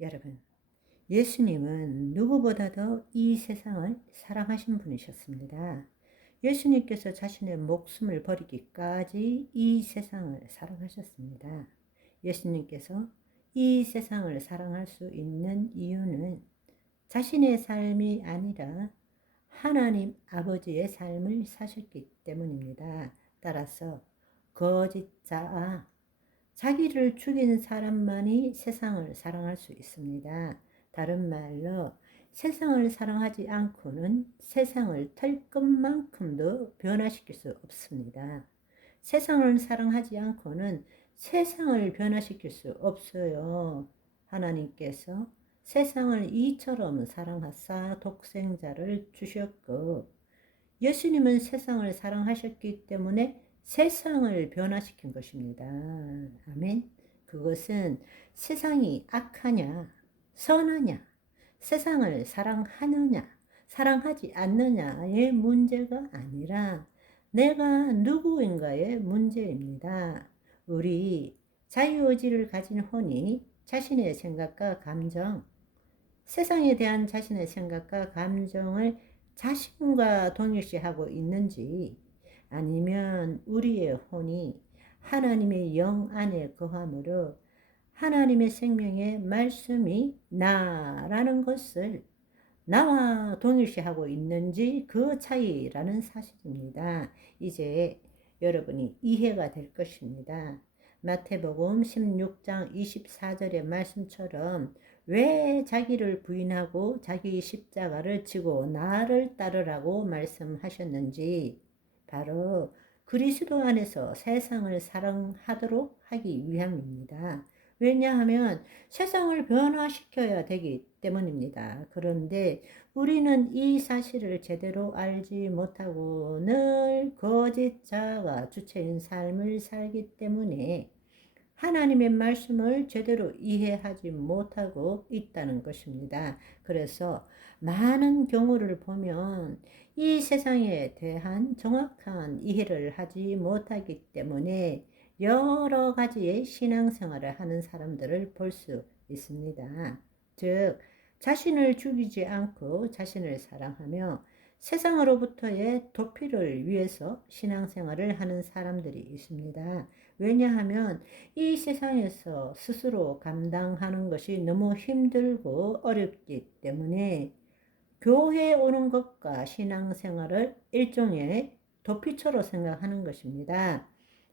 여러분, 예수님은 누구보다도 이 세상을 사랑하신 분이셨습니다. 예수님께서 자신의 목숨을 버리기까지 이 세상을 사랑하셨습니다. 예수님께서 이 세상을 사랑할 수 있는 이유는 자신의 삶이 아니라 하나님 아버지의 삶을 사셨기 때문입니다. 따라서 거짓자, 자기를 죽인 사람만이 세상을 사랑할 수 있습니다. 다른 말로 세상을 사랑하지 않고는 세상을 털끝만큼도 변화시킬 수 없습니다. 세상을 사랑하지 않고는 세상을 변화시킬 수 없어요. 하나님께서 세상을 이처럼 사랑하사 독생자를 주셨고, 예수님은 세상을 사랑하셨기 때문에 세상을 변화시킨 것입니다. 아멘. 그것은 세상이 악하냐, 선하냐, 세상을 사랑하느냐, 사랑하지 않느냐의 문제가 아니라 내가 누구인가의 문제입니다. 우리 자유의지를 가진 혼이 자신의 생각과 감정, 세상에 대한 자신의 생각과 감정을 자신과 동일시하고 있는지, 아니면 우리의 혼이 하나님의 영 안에 거함으로 하나님의 생명의 말씀이 나라는 것을 나와 동일시하고 있는지 그 차이라는 사실입니다. 이제 여러분이 이해가 될 것입니다. 마태복음 16장 24절의 말씀처럼 왜 자기를 부인하고 자기 십자가를 지고 나를 따르라고 말씀하셨는지, 바로 그리스도 안에서 세상을 사랑하도록 하기 위함입니다. 왜냐하면 세상을 변화시켜야 되기 때문입니다. 그런데 우리는 이 사실을 제대로 알지 못하고 늘 거짓자가 주체인 삶을 살기 때문에 하나님의 말씀을 제대로 이해하지 못하고 있다는 것입니다. 그래서 많은 경우를 보면 이 세상에 대한 정확한 이해를 하지 못하기 때문에 여러 가지의 신앙생활을 하는 사람들을 볼 수 있습니다. 즉, 자신을 죽이지 않고 자신을 사랑하며 세상으로부터의 도피를 위해서 신앙생활을 하는 사람들이 있습니다. 왜냐하면 이 세상에서 스스로 감당하는 것이 너무 힘들고 어렵기 때문에 교회에 오는 것과 신앙생활을 일종의 도피처로 생각하는 것입니다.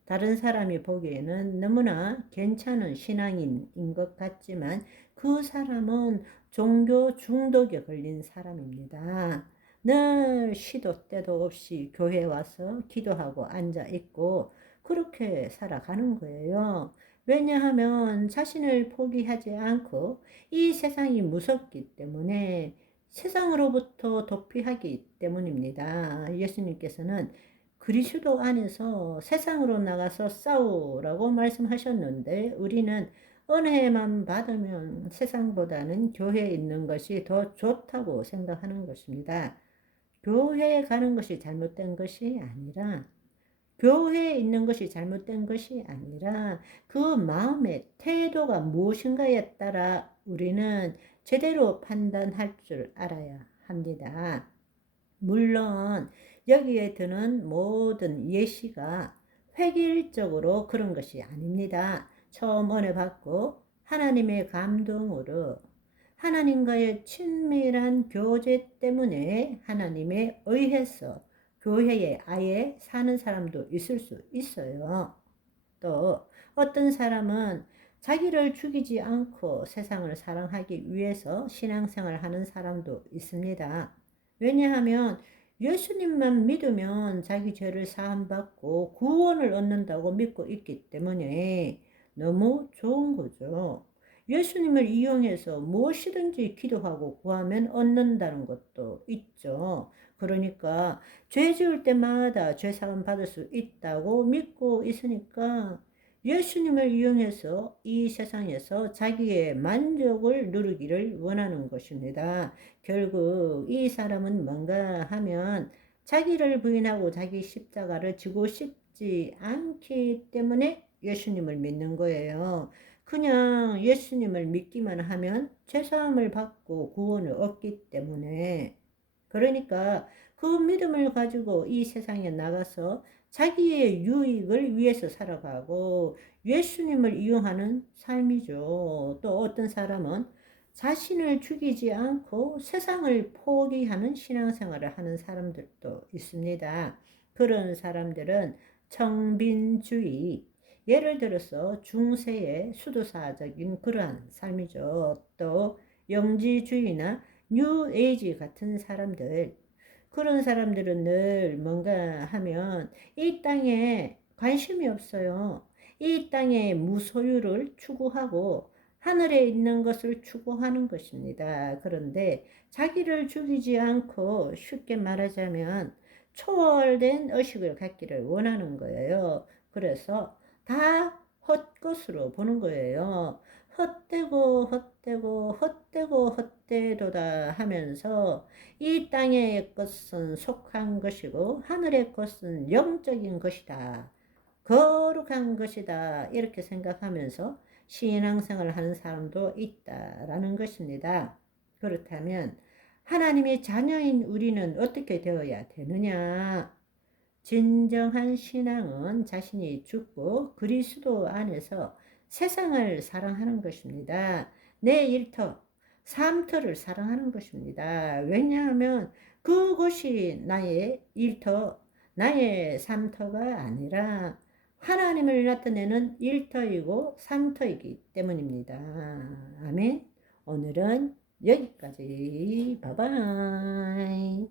다른 사람이 보기에는 너무나 괜찮은 신앙인인 것 같지만 그 사람은 종교 중독에 걸린 사람입니다. 늘 시도 때도 없이 교회에 와서 기도하고 앉아 있고 그렇게 살아가는 거예요. 왜냐하면 자신을 포기하지 않고 이 세상이 무섭기 때문에 세상으로부터 도피하기 때문입니다. 예수님께서는 그리스도 안에서 세상으로 나가서 싸우라고 말씀하셨는데, 우리는 은혜만 받으면 세상보다는 교회에 있는 것이 더 좋다고 생각하는 것입니다. 교회에 가는 것이 잘못된 것이 아니라, 교회에 있는 것이 잘못된 것이 아니라 그 마음의 태도가 무엇인가에 따라 우리는 제대로 판단할 줄 알아야 합니다. 물론 여기에 드는 모든 예시가 획일적으로 그런 것이 아닙니다. 처음 은혜 받고 하나님의 감동으로 하나님과의 친밀한 교제 때문에 하나님에 의해서 교회에 아예 사는 사람도 있을 수 있어요. 또 어떤 사람은 자기를 죽이지 않고 세상을 사랑하기 위해서 신앙생활을 하는 사람도 있습니다. 왜냐하면 예수님만 믿으면 자기 죄를 사함받고 구원을 얻는다고 믿고 있기 때문에 너무 좋은 거죠. 예수님을 이용해서 무엇이든지 기도하고 구하면 얻는다는 것도 있죠. 그러니까 죄 지을 때마다 죄 사함 받을 수 있다고 믿고 있으니까 예수님을 이용해서 이 세상에서 자기의 만족을 누리기를 원하는 것입니다. 결국 이 사람은 뭔가 하면 자기를 부인하고 자기 십자가를 지고 싶지 않기 때문에 예수님을 믿는 거예요. 그냥 예수님을 믿기만 하면 죄사함을 받고 구원을 얻기 때문에, 그러니까 그 믿음을 가지고 이 세상에 나가서 자기의 유익을 위해서 살아가고 예수님을 이용하는 삶이죠. 또 어떤 사람은 자신을 죽이지 않고 세상을 포기하는 신앙생활을 하는 사람들도 있습니다. 그런 사람들은 청빈주의, 예를 들어서 중세의 수도사적인 그러한 삶이죠. 또 영지주의나 뉴에이지 같은 사람들, 그런 사람들은 늘 뭔가 하면 이 땅에 관심이 없어요. 이 땅의 무소유를 추구하고 하늘에 있는 것을 추구하는 것입니다. 그런데 자기를 죽이지 않고 쉽게 말하자면 초월된 의식을 갖기를 원하는 거예요. 그래서 다 헛것으로 보는 거예요. 헛되고 헛되고 헛되고 헛되도다 하면서 이 땅의 것은 속한 것이고 하늘의 것은 영적인 것이다, 거룩한 것이다, 이렇게 생각하면서 신앙생활을 하는 사람도 있다라는 것입니다. 그렇다면 하나님의 자녀인 우리는 어떻게 되어야 되느냐? 진정한 신앙은 자신이 죽고 그리스도 안에서 세상을 사랑하는 것입니다. 내 일터, 삶터를 사랑하는 것입니다. 왜냐하면 그곳이 나의 일터, 나의 삶터가 아니라 하나님을 나타내는 일터이고 삶터이기 때문입니다. 아멘. 오늘은 여기까지. 바이바이.